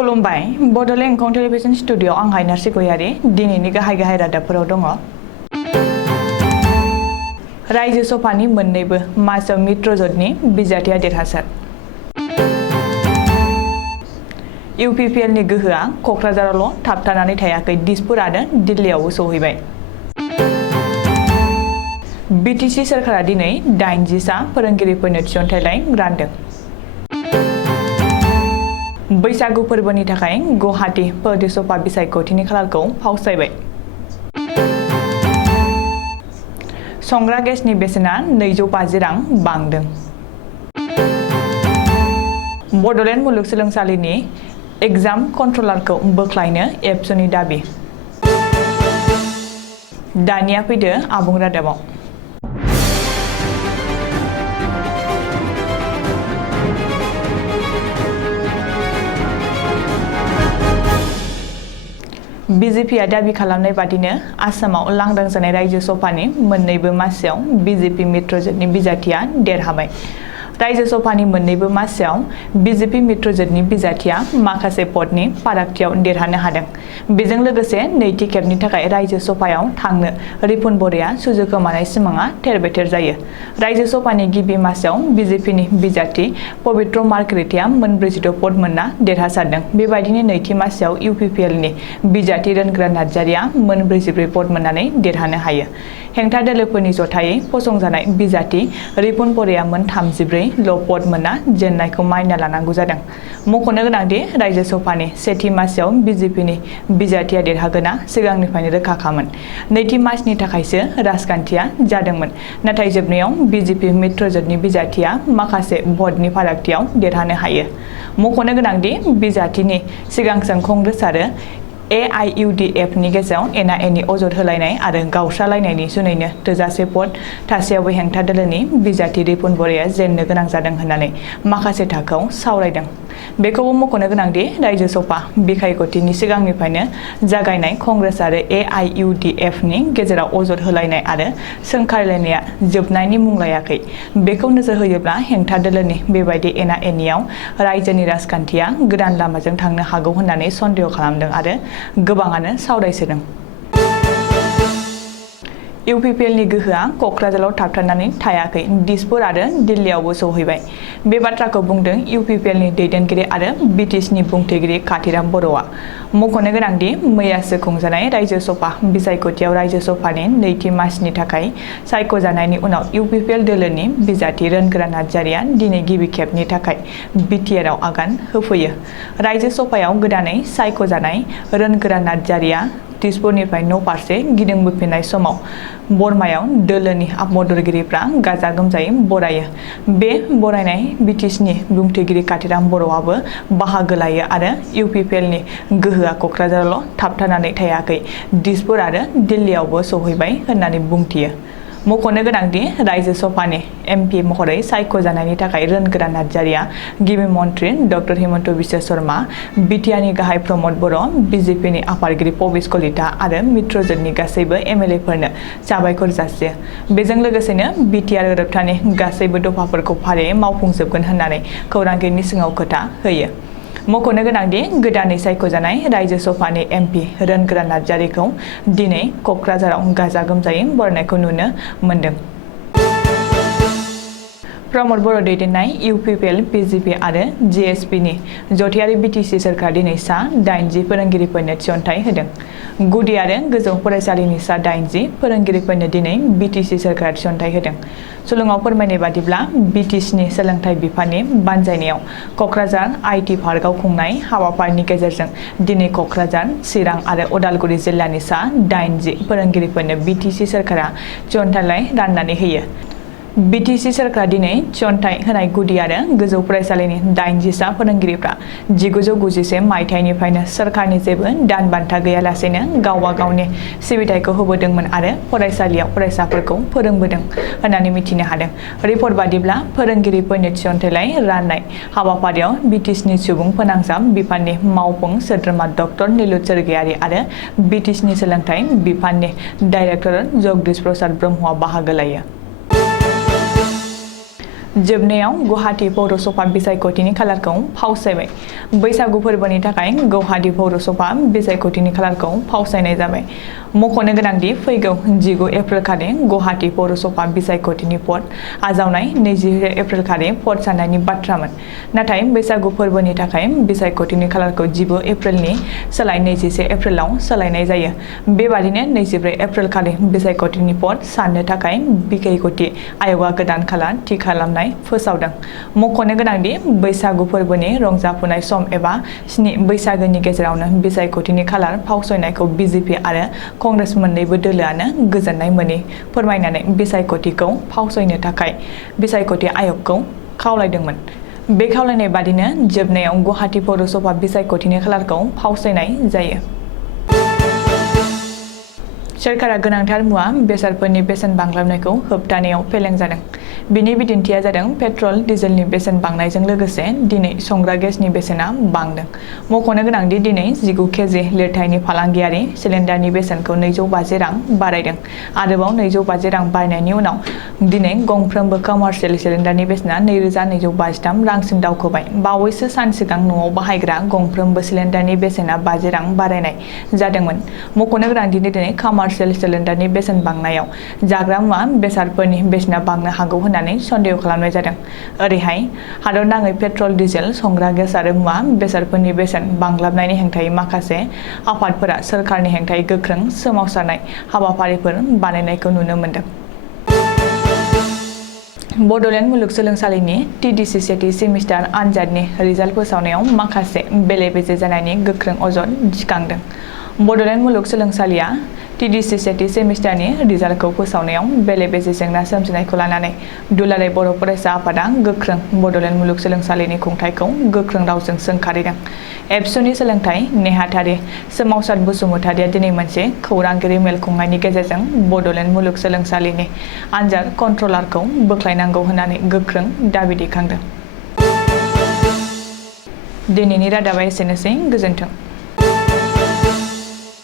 खुलुमबाय Bodoland इंखं television studio आं हायनार्सि गयारि दिनैनि गाहाय रादाबफोराव दङ। रायजो सभानि मोन्नैबो मासाव मित्रजोतनि बिजाथिया देरहासार। इउपिपिएलनि गोहोआ क'क्राझारावल' थाबथानानै थायाखै, दिसपुर आरो दिल्लीयावबो सौहैबाय। बिटिसि सोरखारा दिनै 80 फोरोंगिरिफोरनो थिसनथाइलाइ रानदों। बैसागु फोरबोनि थाखाय गुवाहाटी पौरसभा बिसायख'थिनि खालारखौ फावसायबाय। संग्रा गेसनि बेसेना 250 रां बांदों। बड'लेण्ड मुलुगसोलोंसालिनि एग्जाम कन्ट्रलारखौ बोख्लायनो एबसुनि दाबि। दानिया फैदो आबुं रादाबाव। बिजेपिआ दाबि खालामनाय बादिनो आसामाव लांदां जानाय रायजो सभानि मोन्नैबो मासियाव बिजेपि मित्रजोतनि बिजाथिया देरहाबाय। रायजो सभानि मोन्नैबो मासियाव बिजेपि मित्रजोतनि बिजाथिया माखासे पदनि फारागथियाव देरहानो हादों। बेजों लोगोसे नैथि खेबनि थाखाय रायजो सभायाव थांनो रिपुन बर'आ सुजुग खोमानाय सिमाङा थेर-बेथेर जायो। रायजो सभानि गिबि मासियाव बिजेपिनि बिजाथि पबित्र मार्कारेटिया 46 पद मोनना देरहासारदों। बेबायदिनो नैथि मासियाव इउपिपिएलनि बिजाथि रोनग्रा नार्जारिया 44 पद मोननानै देरहानो हायो। हेंथा दोलोफोरनि जथायै फसंजानाय बिजाथि रिपुन बर'आ 34 ल' पद मोनना जेननायखौ मानिना लानांगौ जादों। मख'नो गोनांदि रायजो सभानि सेथि मासियाव बिजेपिनि बिजाथिया देरहागोना सिगांनिफ्रायनो रोखाखामोन। नैथि मासनि थाखायसो राजखान्थिया जादोंमोन, नाथाय जोबनायाव बिजेपि मित्रजोतनि बिजाथिया माखासे भटनि फारागथियाव देरहानो हायो। मख'नो गोनांदि बिजाथिनि सिगांजों कंग्रेस आरो AIUDF नि गेजेराव एना-एनि अजद होलायनाय आरो गावस्रालायनायनि जुनैनो थोजासे पद थासेयावबो हेंथा दोलोनि बिजाथि रिपुन बर'आ जेननो गोनां जादों होननानै माखासे थाखोआव सावरायदों। बेखौबो मख'नो गोनांदि रायजो सभा बिखायगथिनि सिगांनिफ्रायनो जागायनाय कंग्रेस आरो AIUDF नि गेजेराव अजद होलायनाय आरो सोंखारिलायनाया जोबनायनि मुं लायाखै। बेखौ नोजोर होयोब्ला हेंथा दोलोनि बेबायदि एना-एनियाव रायजोनि राजखान्थिया गोदान लामाजों थांनो हागौ होननानै सन्देह खालामदों आरो गोबाङानो सावरायसोदों। इउपिपिएलनि गोहोआ क'क्राझाराव थाबथानानै थायाखै, दिसपुर आरो दिल्लीयावबो सौहैबाय। बे बाथ्राखौ बुंदों इउपिपिएलनि दैदेनगिरि आरो बिटिसिनि बुंथिगिरि काथिराम बर'आ। मख'नो गोनांदि मैयासो खुंजानाय रायजो सभा बिसायख'थियाव रायजो सभानि नैथि मासनि थाखाय सायख'जानायनि उनाव इउपिपिएल दोलोनि बिजाथि रोनग्रा नार्जारिया दिनै गिबि खेबनि थाखाय बिटिआरआव आगान होफैयो। रायजो सभायाव गोदानै सायख'जानाय रोनग्रा नार्जारिया दिसपुरनिफ्राय न'फारसे गिदिंबोफिननाय समाव बरमायाव दोलोनि मददगिरिफ्रा गाजा-गोमजायै बरायो। बे बरायनाय बिटिसिनि बुंथिगिरि काथिराम बर'आबो बाहागो लायो आरो इउपिपिएलनि गोहोआ क'क्राझारावल' थाबथानानै थायाखै, दिसपुर आरो दिल्लीयावबो सौहैबाय होननानै बुंथियो। मख'नो गोनांदि रायजो सभानि MP महरै सायख'जानायनि थाखाय रोनग्रा नार्जारिया गिबि मन्त्रि डक्टर हिमन्त बिश्व शर्मा, बिटिआरनि गाहाय प्रमद बर', बिजेपिनि आफादगिरि पबिस कलिता आरो मित्रजोतनि गासैबो MLA-फोरनो साबायखर जासियो। बेजों लोगोसेनो बिटिआर गोरोबथानि गासैबो दफाफोरखौ फारियै मावफुंजोबगोन होननानै खौरांगिरिनि सिगाङाव खोथा होयो। मख'नो गोनांदि गोदानै सायख'जानाय रायजो सभानि MP रोनग्रा नार्जारिखौ दिनै क'क्राझाराव गाजा-गोमजायै बरायनायखौ नुनो मोन्दों। प्रमद बर' दैदेननाय इउपिपिएल, बिजेपि आरो JSP-नि जथायारि बिटिसि सोरखारा दिनै सा 80 फोरोंगिरिफोरनो थिसनथाइ होदों। गुदि आरो गोजौ फरायसालिनि सा 80 फोरोंगिरिफोरनो दिनै बिटिसि सोरखारा थिसनथाइ होदों। सुलुङाव फोरमायनाय बादिब्ला बिटिसिनि सोलोंथाइ बिफाननि बानजायनायाव क'क्राझार IT पार्कआव खुंनाय हाबाफारिनि गेजेरजों दिनै क'क्राझार, चिरां आरो उदालगुरि जिल्लानि सा 80 फोरोंगिरिफोरनो बिटिसि सोरखारा थिसनथाइलाइ राननानै होयो। बिटिसि सोरखारा दिनै थिसनथाइ होनाय गुदि आरो गोजौ फरायसालिनि 80 फोरोंगिरिफ्रा 1991 मायथाइनिफ्रायनो सोरखारनि जेबो दान बान्था गैयालासेनो गावबा गावनि सिबिथायखौ होबोदोंमोन आरो फरायसालियाव फरायसाफोरखौ फोरोंबोदों होननानै मिथिनो हादों। रिपर्ट बादिब्ला फोरोंगिरिफोरनि थिसनथाइलाइ राननाय हाबाफारियाव बिटिसिनि सुबुं फोनांजाब बिफाननि मावफुं सोद्रोमा डक्टर नीलुत सोरगियारि आरो बिटिसिनि सोलोंथाइ बिफाननि डाइरेक्टर जगदीश प्रसाद ब्रह्मआ बाहागो लायो। जोबनायाव गुवाहाटी पौरसभा बिसायख'थिनि खालारखौ फावसायबाय। बैसागु फोरबोनि थाखाय गुवाहाटी पौरसभा बिसायख'थिनि खालारखौ फावसायनाय जाबाय। मख'नो गोनांदि फैगौ 19 एप्रिल खालि गुवाहाटी पौरसभा बिसायख'थिनि भट आजावनाय 20 एप्रिल खालि भट साननायनि बाथ्रामोन। नाथाय बैसागु फोरबोनि थाखाय बिसायख'थिनि खालारखौ 15 एप्रिलनि सोलाय 21 एप्रिलाव सोलायनाय जायो। बेबादिनो 24 एप्रिल खालि बिसायख'थिनि भट साननो थाखाय बिसायख'थि आय'गआ गोदान खालार थि खालामनाय फोसावदों। मख'नो गोनांदि बैसागु फोरबोनि रंजाफुनाय सम एबा 7 बैसागोनि गेजेरावनो बिसायख'थिनि खालार फावसयनायखौ बिजेपि आरो कंग्रेस मोन्नैबो दोलोआनो गोजोननाय मोनि फोरमायनानै बिसायख'थिखौ फावसयनो थाखाय बिसायख'थि आय'गखौ खावलायदोंमोन। बे खावलायनाय बादिनो जोबनायाव गुवाहाटी पौरसभा बिसायख'थिनि खालारखौ फावसयनाय जायो। सोरखारा गोनांथार मुवा बेसादफोरनि बेसेन बांलांनायखौ होबथानायाव फेलें जादों। बिनि बिदिन्थिया जादों पेट्रल डिजेलनि बेसेन बांनायजों लोगोसे दिनै संग्रा गेसनि बेसेना बांदों। मख'नो गोनांदि दिनै 19 केजि लिरथायनि फालांगियारि सिलिन्डारनि बेसेनखौ 250 रां बारायदों। आरोबाव 250 रां बारायनायनि उनाव दिनै गंफ्रोमबो कमार्शियेल सिलिन्डारनि बेसेना 2253 रांसिम दावखोबाय। बावैसो सान सिगां न'आव बाहायग्रा गंफ्रोमबो सिलिन्डारनि बेसेना 50 रां बारायनाय जादोंमोन। मख'नो गोनांदि दिनै कमार्शियेल सिलिन्डारनि बेसेन बांनायाव जाग्रा मुवा बेसादफोरनि बेसेना बांनो हागौ होननानै सन्देह खालामनाय जादों। ओरैहाय हादरनाङै पेट्रल डिजेल संग्रा गेस आरो मुवा बेसादफोरनि बेसेन बांलांनायनि हेंथायै माखासे आफादफोरा सोरखारनि हेंथायै गोख्रों सोमावसारनाय हाबाफारिफोर बानायनायखौ नुनो मोन्दों। बड'लेण्ड मुलुगसोलोंसालिनि TDC सेथि सेमिस्टार आनजादनि रिजाल्ट फोसावनायाव माखासे बेले-बेजे जानायनि गोख्रों अजद थिखांदों। बड'लेण्ड मुलुगसोलोंसालिया TDC सेथि सेमिस्टारनि रिजाल्टखौ फोसावनायाव बेले-बेजे जेंना सोमजिनायखौ लानानै दुलाराय बर' फरायसा आफादा गोख्रों बड'लेण्ड मुलुगसोलोंसालिनि खुंथायखौ गोख्रों रावजों सोंखारिदों। एबसुनि सोलोंथाइ नेहाथारि सोमावसार बसुमतारिया दिनै मोनसे खौरांगिरि मेल खुंनायनि गेजेरजों बड'लेण्ड मुलुगसोलोंसालिनि आनजाद कन्ट्रलारखौ बोख्लायनांगौ होननानै गोख्रों दाबि दैखांदों। दिनैनि रादाबा एसेनोसै। गोजोन्थों।